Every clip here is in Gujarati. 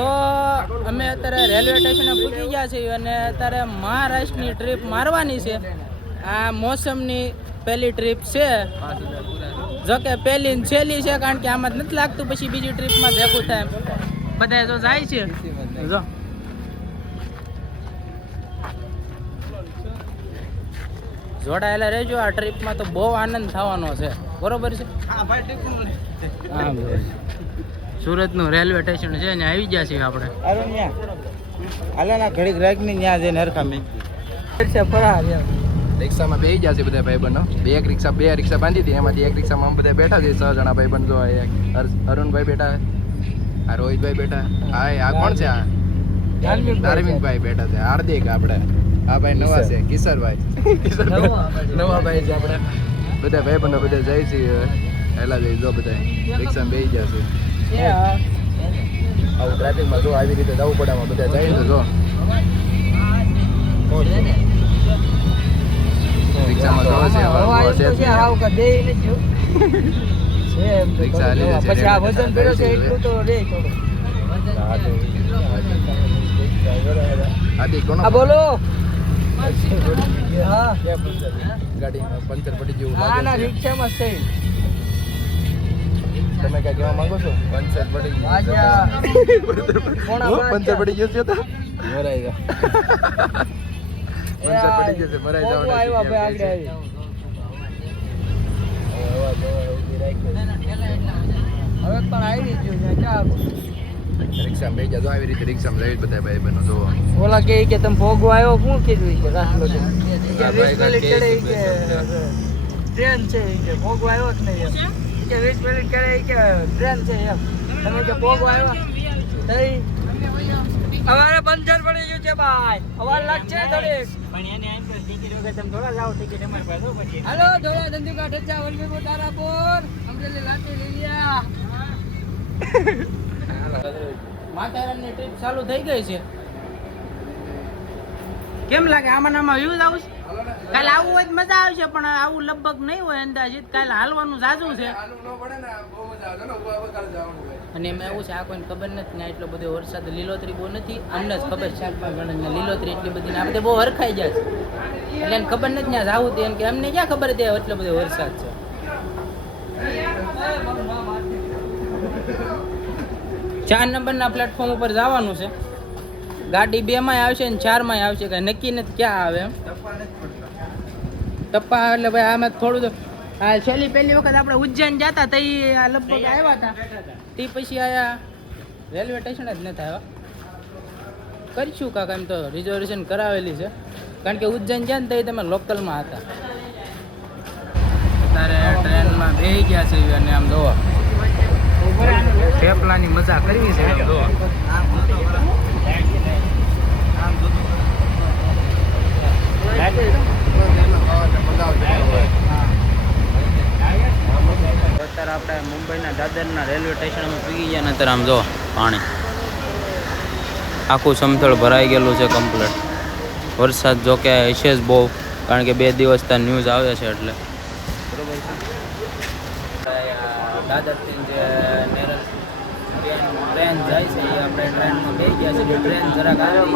તો અમે અત્યારે રેલવે સ્ટેશને પૂજી ગયા છીએ અને અત્યારે મહારાષ્ટ્રની ટ્રીપ મારવાની છે. આ મોસમની પહેલી ટ્રીપ છે, જોકે પહેલી ને છેલ્લી છે, કારણ કે આમાં નથી લાગતું પછી બીજી ટ્રીપમાં ભેગું થાય. બધા જો જાય છે, જો જોડાયેલા રહેજો. આ ટ્રીપમાં તો બહુ આનંદ થવાનો છે, બરોબર છે. હા, સુરતનું રેલવે સ્ટેશન છે ને આવી ગયા છીએ આપણે. ઘડીક રાખની ત્યાં જઈને હરખામી રિક્ષામાં બેસી ગયા છે બધા ભાઈબંધો. બે રિક્ષા બાંધી હતી, એમાંથી એક રિક્ષામાં બધા બેઠા છે 6 જણા ભાઈબંધો. અરુણભાઈ બેઠા, આ રોહિતભાઈ બેઠા, આ કોણ છે? આ ધાર્મિકભાઈ બેઠા છે, હાર્દિક આપણે, આ ભાઈ નવા છે કિશોરભાઈ, નવા ભાઈ છે આપણે. બધા ભાઈબંધો બધા જાય છે, હેલા જઈ જો બધા રિક્ષામાં બેસી ગયા છે. આવું ટ્રાફિકમાં જો આવી રીતે જવું પડે, આમાં બધા જાય ને જો રિક્ષામાં જો છે બોલો. ગાડી પંચર પડી ગયું. રિક્ષામાં તમે કઈ કહેવા માંગો છો? પંચર પડી ગયું, પંચર પડી ગયું છે તો મરાઈ ગયો. પંચર પડી ગયું છે, મરાઈ જવાનું. રિક્ષામાં બેસી જાજો, આવી રીતે રિક્ષામાં જઈ બધા ભાઈ બહેનો જોવો. ઓલા કે તમે ભોગવો આવ્યો, શું કીધું કે રાખલો છે ટ્રેન છે કે ભોગવો આવ્યો જ નહીં કે 20 મિનિટ કરે કે ટ્રેન છે એમ. તમે કે ભોગવો આવ્યો થઈ અમારે પંચર પડી ગયું છે ભાઈ, અવાર લાગશે થોડીક. પણ એને એમ કે ટિકિટ વગર તમે થોડા જાઓ, ટિકિટ અમારી પાસે પછી. હાલો ધોળા ધંધુકા ઠચ્ચા વલભીપુર તારાપુર અમરેલી લાટી લીલિયા. માથેરાનની ટ્રીપ ચાલુ થઈ ગઈ છે. કેમ લાગે આમાં વ્યૂઝ આવશે? કાલે આવું હોય તો મજા આવશે, પણ આવું લગભગ નહીં હોય અંદાજિત. કાલે હાલવાનું જાજુ છે અને એમાં એવું છે, આ કોઈને ખબર નથી ને એટલો બધો વરસાદ, લીલોતરી બહુ નથી. અમને જ ખબર છે 4-5 જણાને લીલોતરી એટલી બધી, આ બધે બહુ હરખાઈ જાય છે એટલે એને ખબર નથી ત્યાં જાવું તે. કે અમને ક્યાં ખબર હતી એટલો બધો વરસાદ છે. 4 નંબરના પ્લેટફોર્મ ઉપર જવાનું છે. ગાડી 2 માં આવશે ને 4 માં આવશે, કઈ નક્કી નથી ક્યાં આવે એમ. ટપ્પા એટલે ભાઈ આમાં થોડું તો પહેલી વખત આપણે ઉજ્જૈન જતા તો આ લગભગ આવ્યા હતા, તે પછી આયા રેલવે સ્ટેશન જ નથી આવ્યા. કરીશું કાકા, એમ તો રિઝર્વેશન કરાવેલી છે, કારણ કે ઉજ્જૈન ગયા ને તો તમે લોકલમાં હતા. અત્યારે ટ્રેનમાં બેસી ગયા છે અને આમ જોવો થેપલાની મજા કરવી છે. આમ જોવો અત્યારે આપણે મુંબઈના દાદરના રેલવે સ્ટેશનમાં પૂગી ગયા ને અત્યારે આમ જો પાણી આખું સમથળ ભરાઈ ગયેલું છે કમ્પ્લીટ. વરસાદ જો કે હશે જ બહુ, કારણ કે 2 દિવસ ત્યાં ન્યૂઝ આવે છે એટલે. બરોબર છે. દાદરથી જે નેરલ ટ્રેન જાય છે એ આપણે ટ્રેનમાં બેસી ગયા છે. ટ્રેન જરાક આપણે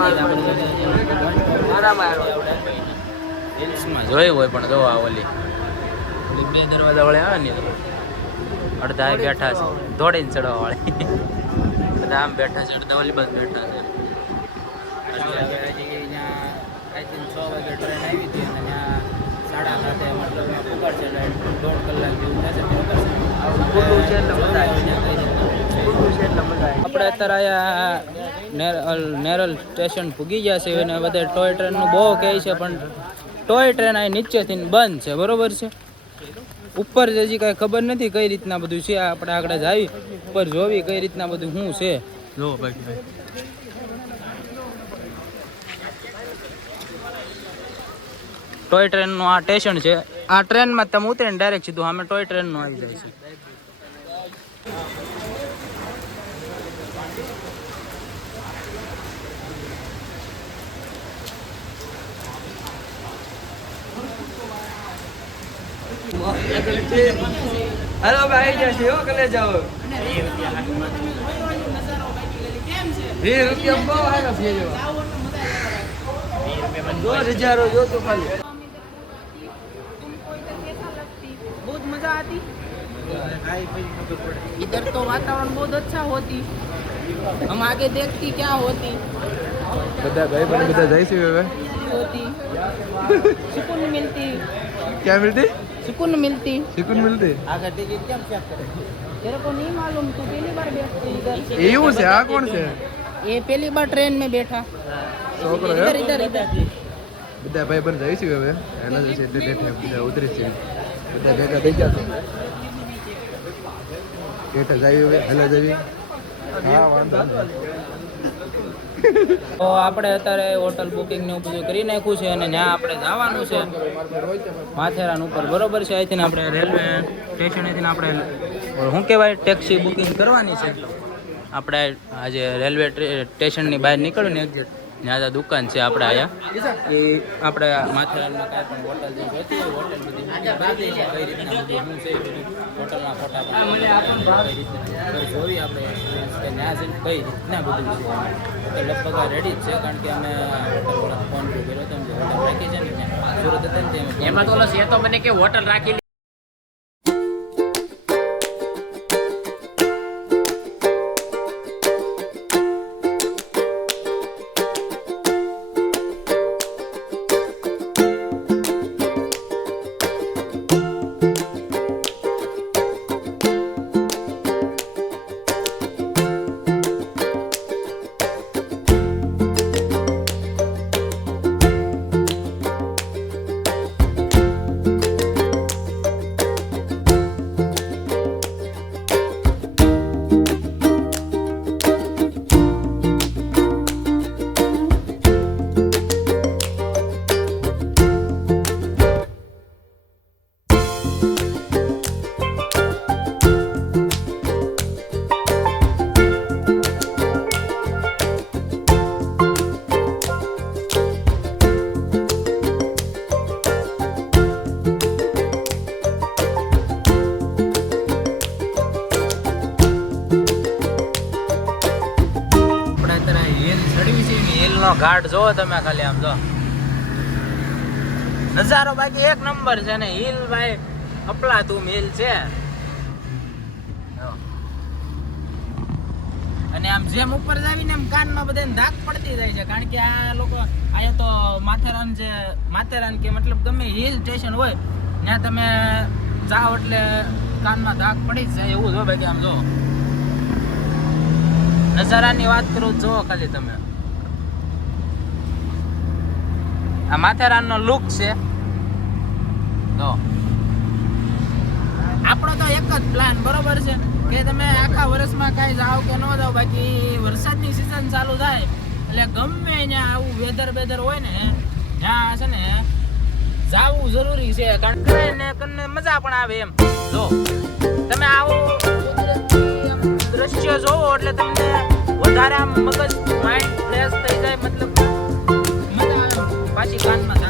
હિલ્સમાં જોયું હોય, પણ જોવા ઓલી 2 દરવાજા વાળી આવે ને અડધા બેઠા છે, દોડીને ચડવા વાળી બધા આમ બેઠા છે, અડધા ઓલી બાજુ બેઠા છે. એટલે હવે હજી અહીંયા આઈ થિંક 6 વાગે ટ્રેન આવી હતી અને ત્યાં 7:30 મતલબ પુકાર છે, 1.5 કલાક જેવું થશે. આપણે અત્યારે અહીંયા નેરલ સ્ટેશન પૂગી ગયા છે અને બધા ટોય ટ્રેનનું બહુ કહે છે, પણ ટોય ટ્રેન અહીં નીચેથી બંધ છે. બરોબર છે. ઉપર હજી કાંઈ ખબર નથી કઈ રીતના બધું છે. આપણે આગળ જ આવી ઉપર જોવી કઈ રીતના બધું શું છે. જો ભાઈ ટોય ટ્રેનનું આ સ્ટેશન છે. આ ટ્રેનમાં તમે ઉતરીને ડાયરેક્ટ સીધું અમે ટોય ટ્રેનનું આવી જાય છે. હેલો ભાઈ જશે હો કલે જાઓ बहुत मजा आती इधर तो वातावरण बहुत अच्छा होती हम आगे देखती क्या होती બધા ભાઈ પણ બધા જઈશું હવે होती सुकून मिलती क्या मिलती सुकून मिलती સુકૂન मिलती आगे टिकट क्या चेक करे तेरे को नहीं मालूम तू पहली बार बैठती इधर એવું છે આ કોણ છે ये पहली बार ट्रेन में बैठा છોકરો इधर હે इधर इधर બધા ભાઈ પણ જઈશું હવે હેલા જશે એટલે બેઠે બધા ઉતરી છે બધા ભેગા થઈ ગયા છે બેઠા જાય હવે હેલા જવી હા વાંધો નહીં તો આપણે અત્યારે હોટલ બુકિંગ ને બધું કરી નાખ્યું છે અને ત્યાં આપણે જવાનું છે માથેરાન ઉપર બરોબર છે અહીંથી આપણે રેલવે સ્ટેશનેથી આપણે શું કહેવાય ટેક્સી બુકિંગ કરવાની છે આપણે આજે રેલવે સ્ટેશનની બહાર નીકળ્યું ને એક્ઝેક્ટ ત્યાં દુકાન છે આપણે અહીંયા એ આપણે માથેરાનમાં કાંઈ પણ હોટલ જે જોતી હોય હોટલ બધી કઈ રીતના બધું શું છે હોટલના ફોટા પણ કઈ રીતના જોવી આપણે કે ત્યાં જઈને કઈ રીતના બધું છે તો લગભગ રેડી જ છે કારણ કે અમે હોટલવાળા ફોન કર્યો હતો હોટલ રાખી છે ને ત્યાં સુરત હતા ને એમાં તો એ તો મને કે હોટલ રાખી ઘાટ જોવો તમે ખાલી આમ જો નજારો બાકી એક નંબર છે ને હિલ ભાઈ અપલાતું હિલ છે અને આમ જેમ ઉપર જાવીને એમ કાનમાં બધાને ધાક પડતી જાય છે કારણ કે આ લોકો અહીંયા તો માથેરાન કે મતલબ ગમે હિલ સ્ટેશન હોય ત્યાં તમે જાઓ એટલે કાનમાં ધાક પડી જ જાય એવું જો ભાઈ આમ જો નજારાની વાત કરું જો ખાલી તમે આ માથેરાનનો લુક છે તો આપણો તો એક જ પ્લાન બરોબર છે કે તમે આખા વર્ષમાં કાંઈ જાઓ કે ન જાઓ બાકી વરસાદની સિઝન ચાલુ થાય એટલે ગમે ત્યાં આવું વેધર હોય ને ત્યાં છે ને જાવું જરૂરી છે કારણ કે મજા પણ આવે એમ જો તમે આવું દ્રશ્ય જોવો એટલે તમને વધારે આમ મગજ માઇન્ડ ફ્રેશ થઈ જાય મતલબ પાછી કાનમાં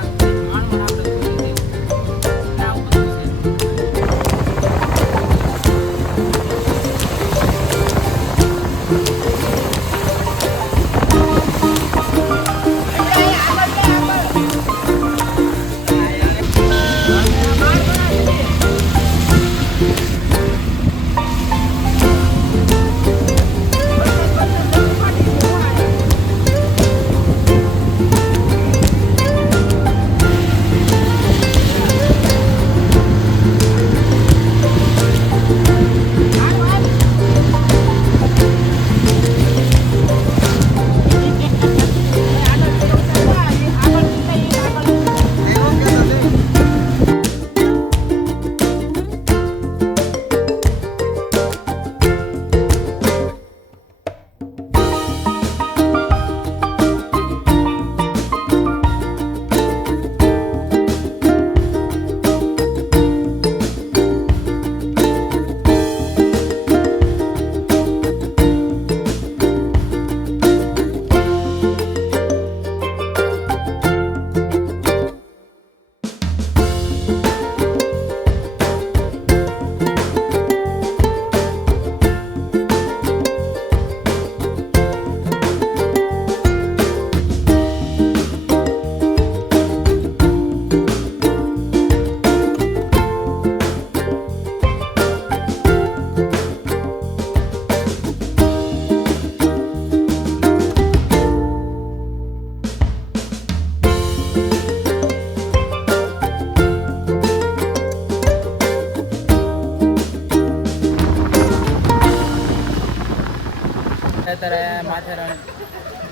માથેરાન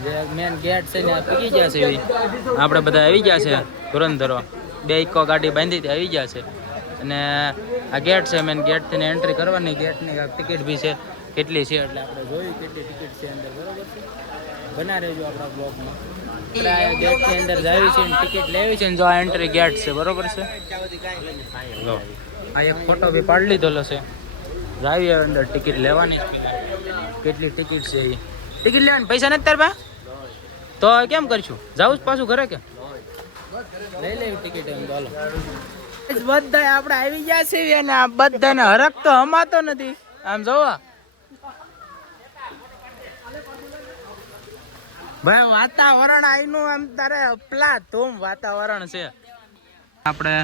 જે મેન ગેટ છે ને પીકી ગયા છે એવી આપણે બધા આવી ગયા છે ધુરંધરો 2 ઇકો ગાડી બાંધી હતી આવી ગયા છે અને આ ગેટ છે મેન ગેટથી એન્ટ્રી કરવાની ગેટની ટિકિટ બી છે કેટલી છે એટલે આપણે જોયું કેટલી ટિકિટ છે અંદર બરોબર છે બના રહેજો આપણા બ્લોગમાં ગેટની અંદર જાવી છે ટિકિટ લેવી છે ને જો આ એન્ટ્રી ગેટ છે બરોબર છે જો આ એક ફોટો બી પાડી લીધેલો છે જાવી અંદર ટિકિટ લેવાની કેટલી ટિકિટ છે એ ટિકિટ લેવાની પૈસા નથી તાર પા તો કેમ કરશું જાવું જ પાછું ઘરે કે લઈ લેવી ટિકિટ એમ ચાલો બધા આપણે આવી ગયા છે અને આ બધાને હરખ તો હમાતો નથી આમ જોવા ભાઈ વાતાવરણ આઈનું આમ તારે પ્લા ધૂમ વાતાવરણ છે આપણે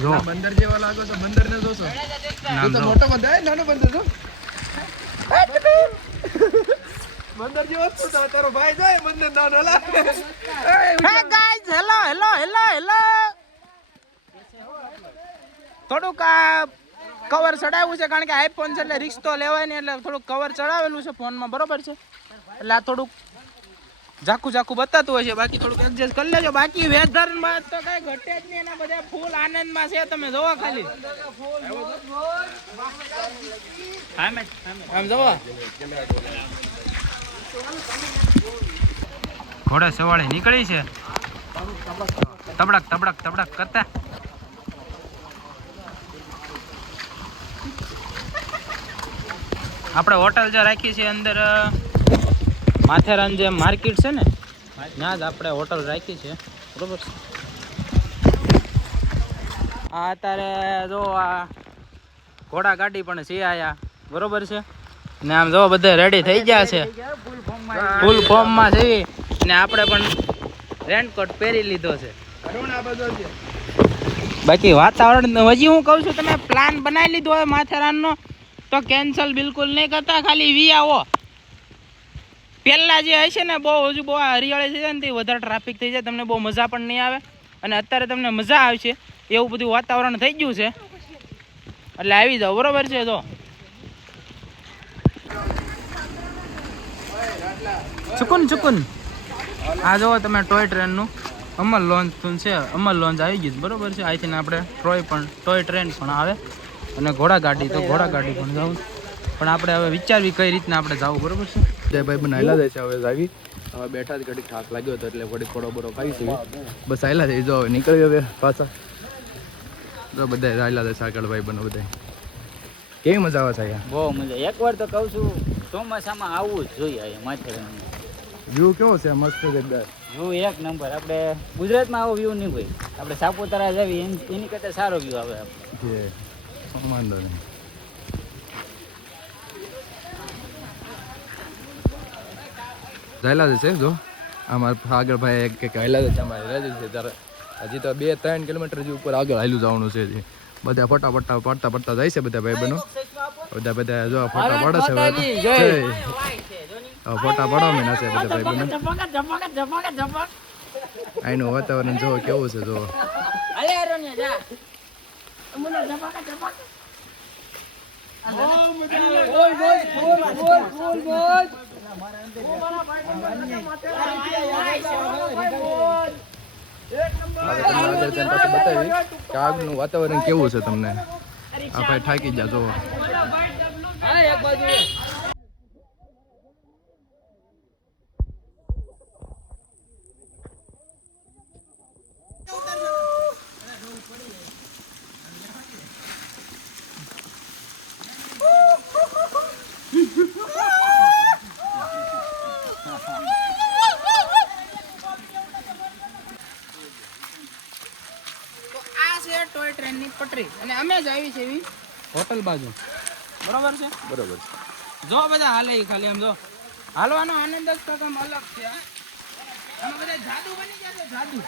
જો બંદર જેવા લાગો છો બંદર ને જોશો તો મોટો બંદર નાનો બંદર જો બંદર જેવો જ તો તારો ભાઈ જાય બંદર નાનો લા હે guys hello hello hello hello થોડુંક આ કવર ચડાવ્યું છે કારણ કે આઈફોન છે એટલે રિસ્ક તો લેવાય નહીં એટલે થોડુંક કવર ચડાવેલું છે ફોનમાં બરોબર છે એટલે આ થોડુંક ઝાખું ઝાખું બતાતું હોય છે બાકી થોડુંક એડજસ્ટ કરી લેજો બાકી વેધરમાં તો કઈ ઘટે જ નહીં એના બધા ફૂલ આનંદમાં છે તમે જોવો ખાલી આમ જોવો ઘોડે સવાળી નીકળી છે તબડક તબડક તબડક કરતા આપણે હોટલ જે રાખી છે અંદર માથેરાન જે માર્કેટ છે ને ત્યાં જ આપણે હોટલ રાખી છે બરોબર છે આ અત્યારે જો આ ઘોડા ગાડી પણ છે આયા બરોબર છે ને આમ જો બધા રેડી થઈ ગયા છે ફૂલ ફોર્મમાં છે ને આપણે પણ રેનકોટ પહેરી લીધો છે બાકી વાતાવરણ હજી હું કહું છું તમે પ્લાન બનાવી લીધો હોય માથેરાનનો તો કેન્સલ બિલકુલ નહીં કરતા ખાલી વી આવો પહેલા જે હશે ને બહુ હજુ બહુ હરિયાળી થઈ જાય ને વધારે ટ્રાફિક થઈ જાય તમને બહુ મજા પણ નહીં આવે અને અત્યારે તમને મજા આવશે એવું બધું વાતાવરણ થઈ ગયું છે એટલે આવી જાઓ બરોબર છે તો ચુકુન આ જુઓ તમે ટોય ટ્રેનનું અમર લોન્ચ છે અમર લોન્ચ આવી ગયું બરોબર છે અહીંથી આપણે ટોય ટ્રેન પણ આવે અને ઘોડા ગાડી તો ઘોડા ગાડી પણ જવું પણ આપણે હવે વિચારવી કઈ રીતના આપણે જવું બરોબર છે જય ભાઈ બનાવેલા જાય છે હવે આવી હવે બેઠા જ ઘડી થાક લાગ્યો હતો એટલે ઘડી થોડો બરો ખાઈ છે બસ આયલા છે જો હવે નીકળી હવે પાછા તો બધા આયલા છે સાગર ભાઈ બનો બધા કેવી મજા આવે છે અહીંયા બહુ મજા એકવાર તો કહું છું ચોમાસામાં આવવું જ જોઈએ અહીંયા માથેરાન વ્યૂ કેવો છે મસ્ત એકદમ વ્યૂ એક નંબર આપણે ગુજરાતમાં આવો વ્યૂ નહીં હોય આપણે સાપુતારા જાવી એની કરતાં સારો વ્યૂ આવે આપણે જે વાંધો નહીં જાયલા છે જો અમારા આગળ ભાઈ એક કે હાયલા છે અમારે રાજી છે ત્યારે હજી તો 2-3 કિલોમીટર જે ઉપર આગળ હાલ્યું જવાનું છે હજી બધા ફટાફટ પડતા જાય છે બધા ભાઈ બનો બધા જો ફોટા પડે છે ફોટા પડવા મીના છે બધા ભાઈ બનો અહીંનું વાતાવરણ જો કેવું છે જો બતાવી કે આગનું વાતાવરણ કેવું છે તમને આ ભાઈ થાકી ગયા જો ટોય ટ્રેનની પટરી અને અમે જ આવી છે એવી હોટલ બાજુ બરોબર છે જો બધા હાલે ખાલી આમ જો હાલવાનો આનંદ જ તો આમ અલગ છે અમે બધા જાદુ બની ગયા છે જાદુ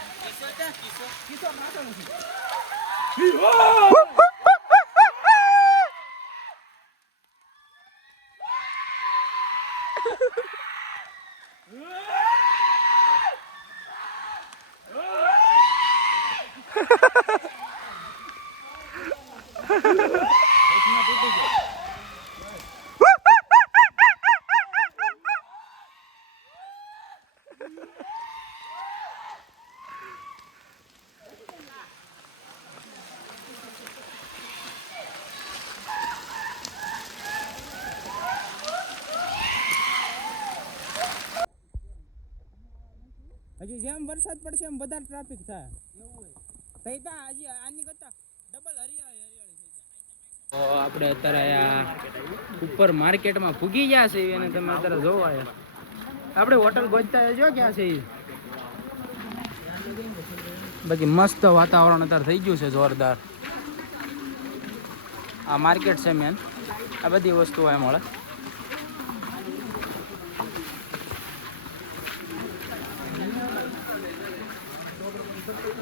કિસો પાછળ નથી હજી જેમ વરસાદ પડશે એમ વધારે ટ્રાફિક થાય થઈ તા હજી આની કરતા ડબલ હરિયાળી થઈ જાય. તો આપણે અત્યારે આ ઉપર માર્કેટમાં ફૂગી ગયા છે અને તમે અત્યારે જોવો આયા આપણે હોટલ ગોતતા જો ક્યાં છે ઈ. બાકી મસ્ત વાતાવરણ અત્યારે થઈ ગયું છે જોરદાર. આ માર્કેટ છે મેન, આ બધી વસ્તુઓ એમ મળે.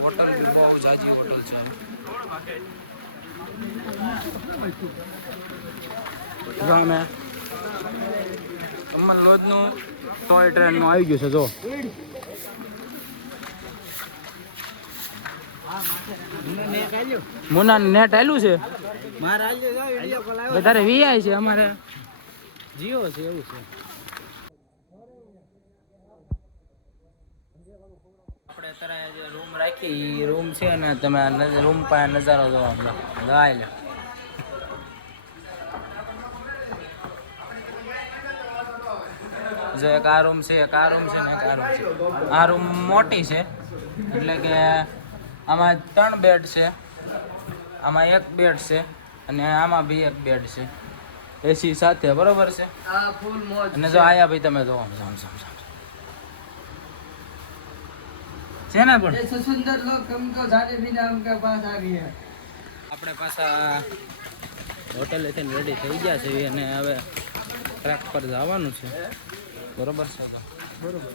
હોટલ બહુ જાજી હોટલ છે. અમે કમલ લોજનું ટોય ટ્રેનમાં આવી ગયું છે જો. મુના નેટ આલ્યું છે વધારે વીઆઈ છે, અમારે જીઓ છે એવું છે. આપણે અત્યારે જે રૂમ રાખી રૂમ છે ને તમે રૂમ પાસે નજારો જોવા ગાય જો એક આ રૂમ છે, એક આ રૂમ છે ને એક આ રૂમ છે. આ રૂમ મોટી છે એટલે કે આમાં 3 બેડ છે, આમાં 1 બેડ છે અને આમાં બી 1 બેડ છે એસી સાથે, બરોબર છે. અને જો આયા ભાઈ તમે જો છે ને પણ સુંદર લોગ हमको जाने बिना उनके पास आ गए हैं. આપણે પાછા હોટેલેથી રેડી થઈ ગયા છે અને હવે ટ્રેક પર જવાનું છે, બરોબર છે. બરોબર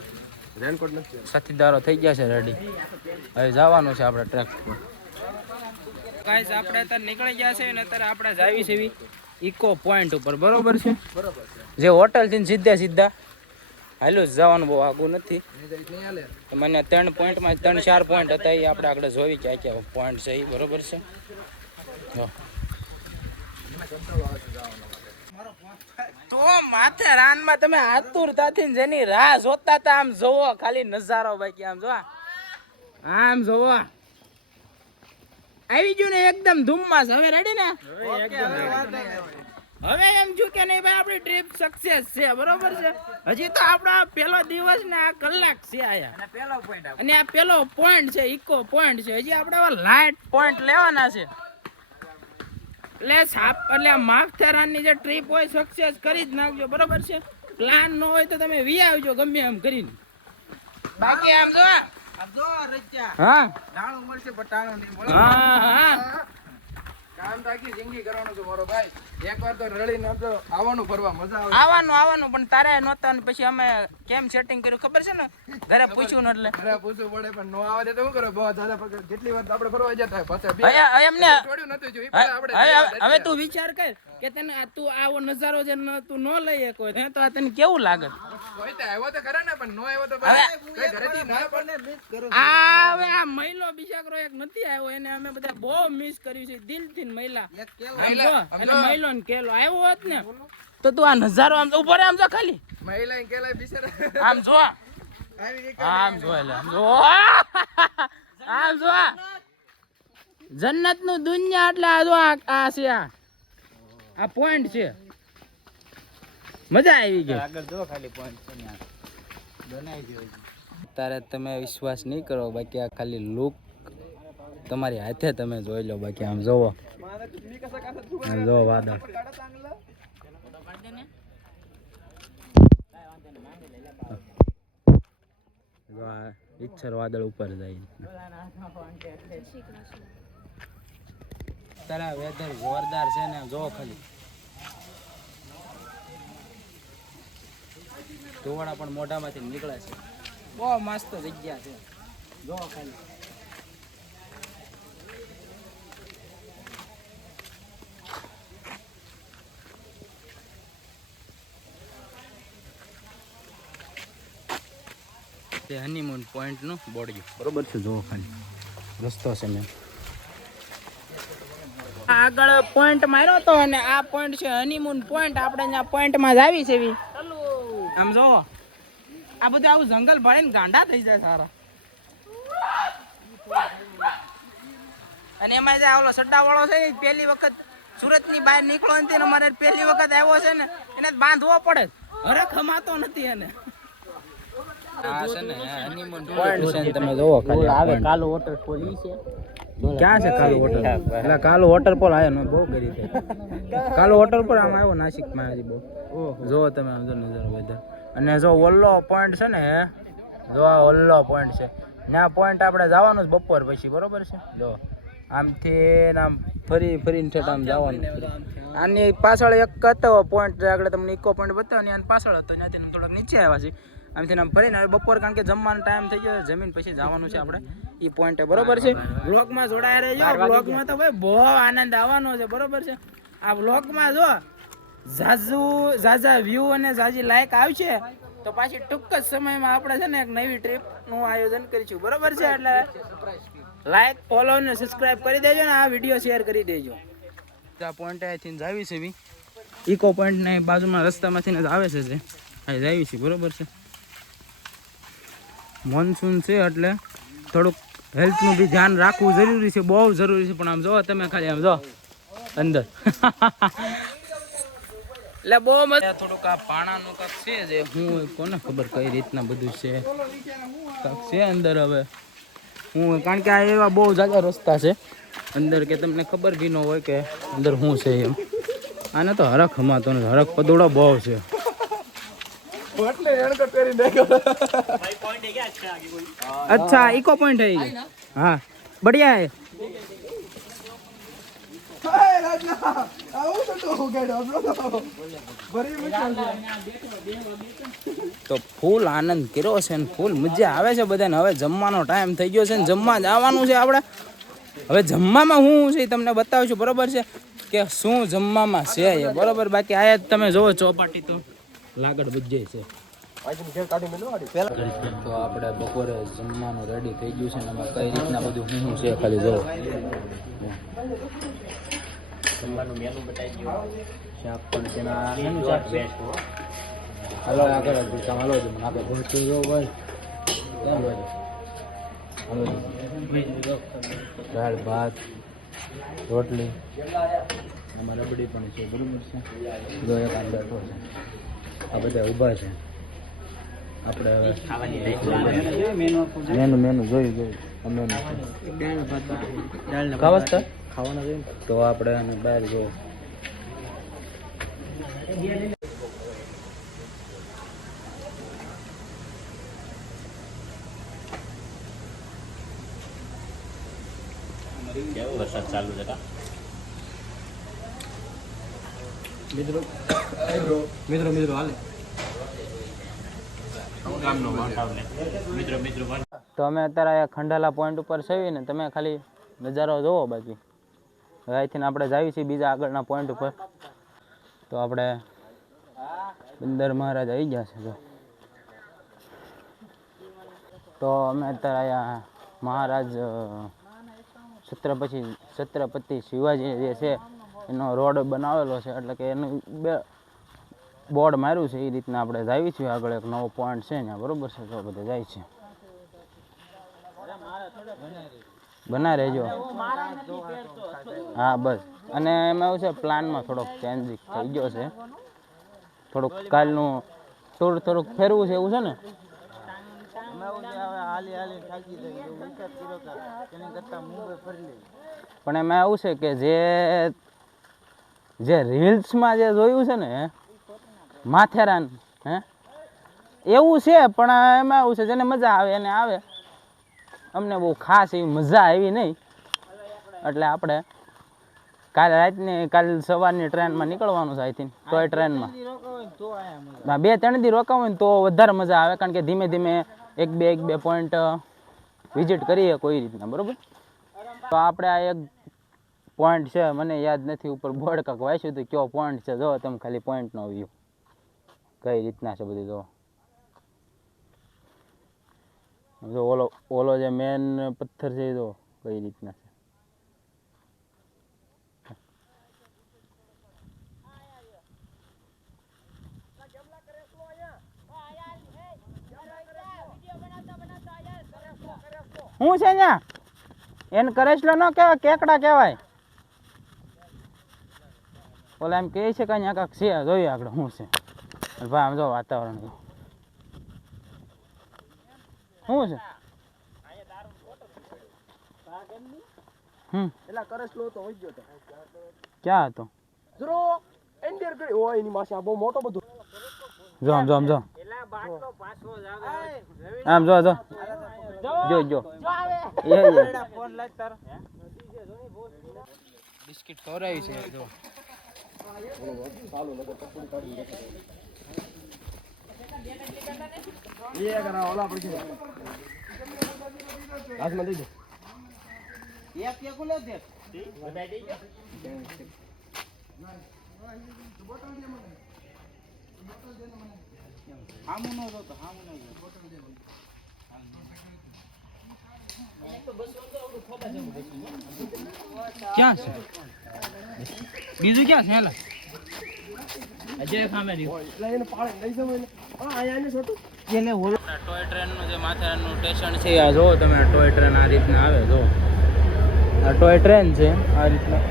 રેનકોટ નથી, સાથીદારો થઈ ગયા છે રેડી, હવે જવાનું છે આપણે ટ્રેક પર. ગાઈસ આપણે અત્યારે નીકળી ગયા છે અને અત્યારે આપણે જાવી છે ઇકો પોઈન્ટ ઉપર, બરોબર છે. બરોબર છે. જે હોટલ થી સીધા હાલો જવાનું બહુ આગું નથી. મને 3 પોઈન્ટમાં 3-4 પોઈન્ટ હતા એ આપણે આગળ જોઈ ક્યાં ક્યાં પોઈન્ટ છે એ, બરોબર છે. તો માથે રાનમાં તમે આતુરતાથી જેની રાહ જોતા હતા આમ જોવો ખાલી નજારો બાકી આમ જોવા, આમ જોવો આવી ગયું ને એકદમ ધૂમમાં. હવે રેડી ને હવે એમ છું કે નહીં ભાઈ આપણી ટ્રીપ સક્સેસ છે, બરોબર છે. હજી તો આપણો પહેલો દિવસ ને આ કલાક છે આયા અને આ પેલો પોઈન્ટ છે ઇકો પોઈન્ટ છે. હજી આપણે લાઇટ પોઈન્ટ લેવાના છે એટલે માથેરાનની જે ટ્રીપ હોય સક્સેસ કરી જ નાખજો, બરોબર છે. પ્લાન ન હોય તો તમે વી આવજો ગમે એમ કરીને. બાકી આમ જો હા હા કામ રાખી જિંદગી કરવાનું છે મારો ભાઈ. એકવાર તો રડીને તો આવવાનું ફરવા મજા આવે. આવવાનું પણ તારે નહોતા પછી અમે કેમ સેટિંગ કર્યું ખબર છે ને, ઘરે પૂછ્યું ને એટલે ઘરે પૂછવું પડે પણ નો આવે તો શું કરો બહુ જ્યાદા પકડ. જેટલી વાર આપણે ફરવા જતા હોય પાછા એમને છોડ્યું નતું જોઈ આપણે. હવે તું વિચાર કર કે તને તું આવો નજારો જે તું ન લઈ શકો તો આ તને કેવું લાગે? કોઈ તો આવ્યો તો ખરા ને પણ નો આવ્યો તો ઘરેથી ના પડે મિસ કરો. હવે આ મહિલો બિચારો એક નથી આવ્યો એને અમે બધા બહુ મિસ કર્યું છે દિલથી. મહિલા અને મહિલો ને કેલો આવ્યો હોત ને તો તું આ નજારો આમ ઉભો રે, આમ જો ખાલી મહિલા કેલા બિચારા આમ જો આમ જો આમ જો જન્નત નું દુનિયા એટલે આ જો આ છે આ પોઈન્ટ છે. મજા આવી ગઈ. આગળ જો ખાલી પોઈન્ટ છે ને બનાવી દો. તારે તમે વિશ્વાસ નહીં કરો બાકી આ ખાલી લુક તમારી હાથે તમે જોઈ લો. બાકી આમ જોવો જો વાદળ ઈચ્છર વાદળ ઉપર જાય. તારા વેધર જોરદાર છે ને જો ખાલી ધોવાડા પણ મોઢામાંથી નીકળે છે. બહુ મસ્ત જગ્યા છે જો ખાલી. તે હનીમૂન પોઈન્ટ નું બોર્ડ બરોબર છે જો ખાલી રસ્તો છે મેં આગળ પોઈન્ટ માર્યો તો અને આ પોઈન્ટ છે હનીમૂન પોઈન્ટ. આપણે ત્યાં પોઈન્ટ માં જ આવી છે આમ જો આ બધું આવું જંગલ ભરીને ગાંડા થઈ જાય સારા. અને એમાં જે ઓલો સડ્ડા વાળો છે ને પહેલી વખત સુરત ની બહાર નીકળો ને મારે પહેલી વખત આવ્યો છે ને એને બાંધવો પડે, હરે ખમાતો નથી એને. આ છે ને હનીમૂન પોઈન્ટ છે ને તમે જોવો ખાલી આવે કાલો વોટરફોલ ઈ છે ક્યાં છે કાલો વોટરફોલ એટલે કાલો વોટરફોલ આયો ને બહુ કરી છે કાલો વોટરફોલ આમ આવ્યો નાસિકમાં હજી બહુ જો તમે આમ જો નજારો વેધર અને જો ઓલ્લો પોઈન્ટ છે ને જો આ ઓલ્લો પોઈન્ટ છે ત્યાં પોઈન્ટ આપણે જવાનું જ બપોર પછી બરોબર છે જો આમથી આમ ફરીને ઠેઠ આમ જવાનું આની પાછળ એક હતો પોઈન્ટ આગળ તમને ઇકો પોઈન્ટ બતાવ્યો ને આની પાછળ હતો ત્યાંથી થોડોક નીચે આવ્યા છે આમથી આમ ફરીને હવે બપોર કારણ કે જમવાનો ટાઈમ થઈ ગયો જમીન પછી જવાનું છે આપણે એ પોઈન્ટે બરોબર છે બ્લોગમાં જોડાયા રહેજો બ્લોગમાં તો ભાઈ બહુ આનંદ આવવાનો છે બરોબર છે આ બ્લોગમાં જો ઝાઝા વ્યૂ અને ઝાઝી લાઈક આવશે તો પાછી ટૂંક જ સમયમાં આપણે છે ને એક નવી ટ્રીપનું આયોજન કરીશું બરોબર છે એટલે લાઈક ફોલો અને સબસ્ક્રાઇબ કરી દેજો ને આ વિડીયો શેર કરી દેજો આ પોઈન્ટ અહીંથી જાવી છે બી ઇકો પોઈન્ટ ને બાજુમાં રસ્તામાંથી જ આવે છે જે અહીં જાવી છે બરોબર છે મોન્સૂન છે એટલે થોડુંક હેલ્થનું બી ધ્યાન રાખવું જરૂરી છે બહુ જરૂરી છે પણ આમ જો તમે ખાલી આમ જો અંદર એટલે બહુ મજા થોડુંક આ પાણાનું કાંક છે જે હું કોને ખબર કઈ રીતના બધું છે કાંક છે અંદર હવે હું કારણ કે આ એવા બહુ જાજા રસ્તા છે અંદર કે તમને ખબર બી ન હોય કે અંદર શું છે એમ આને તો હરખ હમાતો ને હરખ પદોડો બહુ છે अच्छा इको पॉइंट है ये हाँ बढ़िया है તો ફૂલ આનંદ કર્યો છે ને ફૂલ મજા આવે છે બધાને હવે જમવાનો ટાઈમ થઈ ગયો છે ને જમવા જવાનું છે આપણે હવે જમવામાં હું છે તમને બતાવું છું બરોબર છે કે શું જમવામાં છે એ બરોબર બાકી આયા તમે જોવો ચોપાટી તો લાગડ બુજાય છે તો આપણે બપોરે જમવાનું રેડી થઈ ગયું છે ને એમાં કઈ રીતના બધું શું છે ખાલી જોવો જમવાનું મેનુ બતાવી ગયું શાક પણ તેના મેનુ શાક છે હાલો આગળ કામ હાલો જ આપણે ભરતું જો ભાઈ કેમ ભાઈ હાલો દાળ ભાત રોટલી આમાં રબડી પણ છે બરોબર છે જો એક આ બેઠો છે આ બધા ઊભા છે આપણે મેનુ જોયું ખાવાના જોઈએ તો આપણે બહાર જો વરસાદ ચાલુ છે મિત્રો હાલે તો અમે અત્યારે ખંડાલા પોઈન્ટ ઉપર છીએ ને તમે ખાલી નજારો જોવો બાકી હવે અહીંથી આપણે જઈએ છીએ બીજા આગળના પોઈન્ટ ઉપર તો આપણે બંદર મહારાજ આવી ગયા છે જો તો અમે અત્યારે અહીંયા મહારાજ છત્રપતિ શિવાજી જે છે એનો રોડ બનાવેલો છે એટલે કે એનું બોર્ડ માર્યું છે એ રીતના આપણે જઈએ છીએ આગળ એક નવો પોઈન્ટ છે ત્યાં બરોબર છે તો બધે જાય છે બના રહેજો હા બસ અને એમાં એવું છે પ્લાનમાં થોડોક ચેન્જ થઈ ગયો છે થોડુંક કાલનું ટૂર થોડુંક ફેરવું છે એવું છે ને પણ એમાં એવું છે કે જે રીલ્સમાં જે જોયું છે ને માથેરાન હે એવું છે પણ એમાં એવું છે જેને મજા આવે એને આવે અમને બહુ ખાસ એવી મજા આવી નહીં એટલે આપણે કાલ સવારની ટ્રેનમાં નીકળવાનું છે આઈથી તોય ટ્રેનમાં 2-3 દી રોકાવું હોય ને તો વધારે મજા આવે કારણ કે ધીમે ધીમે એક બે પોઈન્ટ વિઝિટ કરીએ કોઈ રીતના બરોબર તો આપણે આ એક પોઈન્ટ છે મને યાદ નથી ઉપર બોર્ડ કાંક વાંચ્યું હતું કયો પોઈન્ટ છે જો તમે ખાલી પોઈન્ટનો વ્યૂ કઈ રીતના છે બધું જો ઓલો જે મેન પથ્થર છે એ જો કઈ રીતના છે શું છે અહીંયા એને કરેશલો ન કહેવાય કેકડા કહેવાય ઓલા એમ કહે છે કે અહીંયા કાંક છે જોઈએ આગળ શું છે ભાઈ આમ જો વાતાવરણ શું છે એલા કરે સ્લો તો હોય ગયો તો ક્યાં હતો જરો એન્ડર કરી ઓય એની માસે આ બહુ મોટો બધું જો આમ જો આમ જો આમ જો જો જો ફોન લાગ તારો બિસ્કિટ ખવરાવી છે જો ચાલુ લગર પકડી કાઢી ये करा ओला पड़ गया हाथ में दे दे ये क्या को ले दे बता दे बोतल दे મને हामू नो दो तो हामू नो बोतल दे ક્યાં છે બીજું ક્યાં છે એલા અજય ખામે રહ્યો લઈને પાડે લઈ જાવ એને આ આયા ને છોટું એને ઓલો ટોય ટ્રેન નું જે માથેરાનનું સ્ટેશન છે આ જો તમે ટોય ટ્રેન આ રીતના આવે જો આ ટોય ટ્રેન છે આ રીતના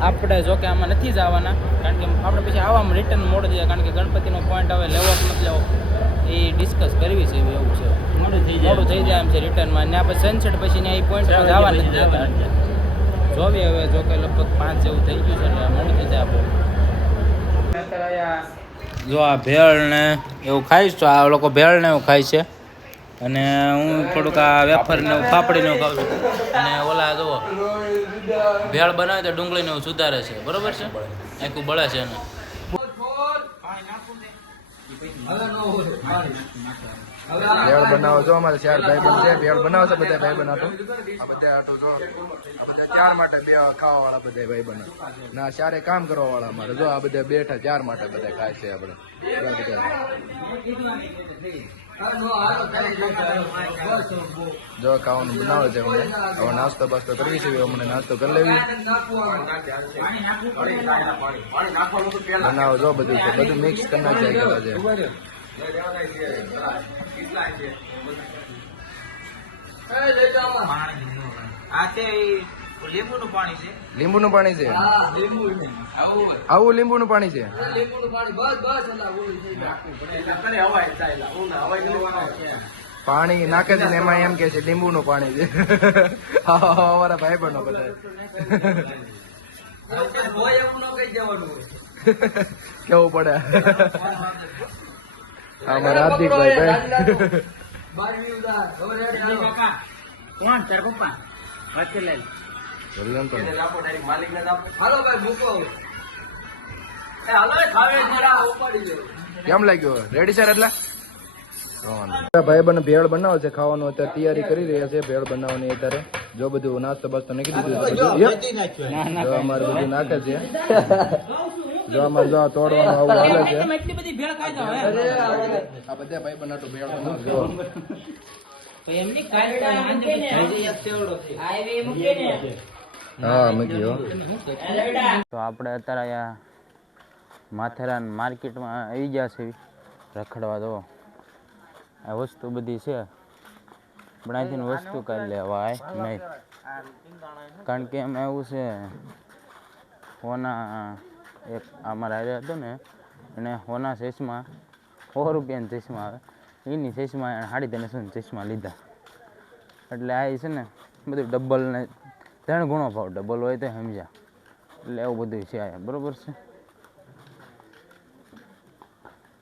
આપણે જો કે આમાં નથી જવાના કારણ કે આપણે પછી આવવામાં રિટર્ન મોડ જાય કારણ કે ગણપતિનો પોઈન્ટ હવે લેવો કે નથી લેવો એ ડિસ્કસ કરવી છે એવું છે મોડું થઈ જાય એમ છે રિટર્નમાં ને આપણે સનસેટ પછી ને એ પોઈન્ટ પર જવા નથી દેતા જોવી હવે જો કે લગભગ 5 જેવું થઈ ગયું છે એટલે મોડું થઈ જાય આપણે જો આ ભેળ ને એવું ખાઈશ તો આ લોકો ભેળ ને એવું ખાય છે અને હું થોડુંક આ વેફર ને પાપડી ને ખાઉં છું અને ઓલા જુઓ ભેળ બનાવે તો ડુંગળી ને એવું સુધારે છે બરોબર છે આખું બળે છે એને ભેળ બનાવો જો અમારે ચાર ભાઈ બન છે ભેળ બનાવશે બધા ભાઈ બન આટો આ બધા આટો જો આ બધા ચાર માટે બે ખાવા વાળા બધા ભાઈ બન ના ચારે કામ કરવા વાળા અમારે જો આ બધા બેઠા ચાર માટે બધા ખાય છે આપણે જો ખાવાનું બનાવે છે અમને હવે નાસ્તો બાસ્તો કરવી છે અમને નાસ્તો કરી લેવી બનાવો જો બધું છે બધું મિક્સ કરી નાખ્યા છે લીંબુનું પાણી છે આવું લીંબુનું પાણી છે પાણી નાખે છે ને એમાં એમ કે છે લીંબુનું પાણી છે અમારા ભાઈ બહેનો બધા કેવું પડે અમારા હાર્દિકભાઈ કેમ લાગ્યું રેડી સર એટલે ભાઈ બને ભેળ બનાવે છે ખાવાનું અત્યારે તૈયારી કરી રહ્યા છે ભેળ બનાવવાની અત્યારે જો બધું નાસ્તો બાસ્તો નાખી દીધું જો અમારે બધું નાખે છે જો અમારે જો તોડવાનું આવું હાલે છે આ બધા ભાઈ બનાવતો ભેળ બનાવજો હા મૂક્યો તો આપણે અત્યારે અહીંયા માથેરાન માર્કેટમાં આવી ગયા છે રખડવા દો આ વસ્તુ બધી છે પણ અહીંથી વસ્તુ કાઢી લેવાય નહીં કારણ કે એમાં એવું છે હોના એક અમારા આવ્યા હતો ને એને હોના ચશ્મા 100 રૂપિયાના ચશ્મા આવે એની ચશ્મા 350 ચશ્મા લીધા એટલે આ છે ને બધું ડબલ ને 3 ગણો ભાવ ડબલ હોય તો સમજ્યા એટલે એવું બધું છે બરોબર છે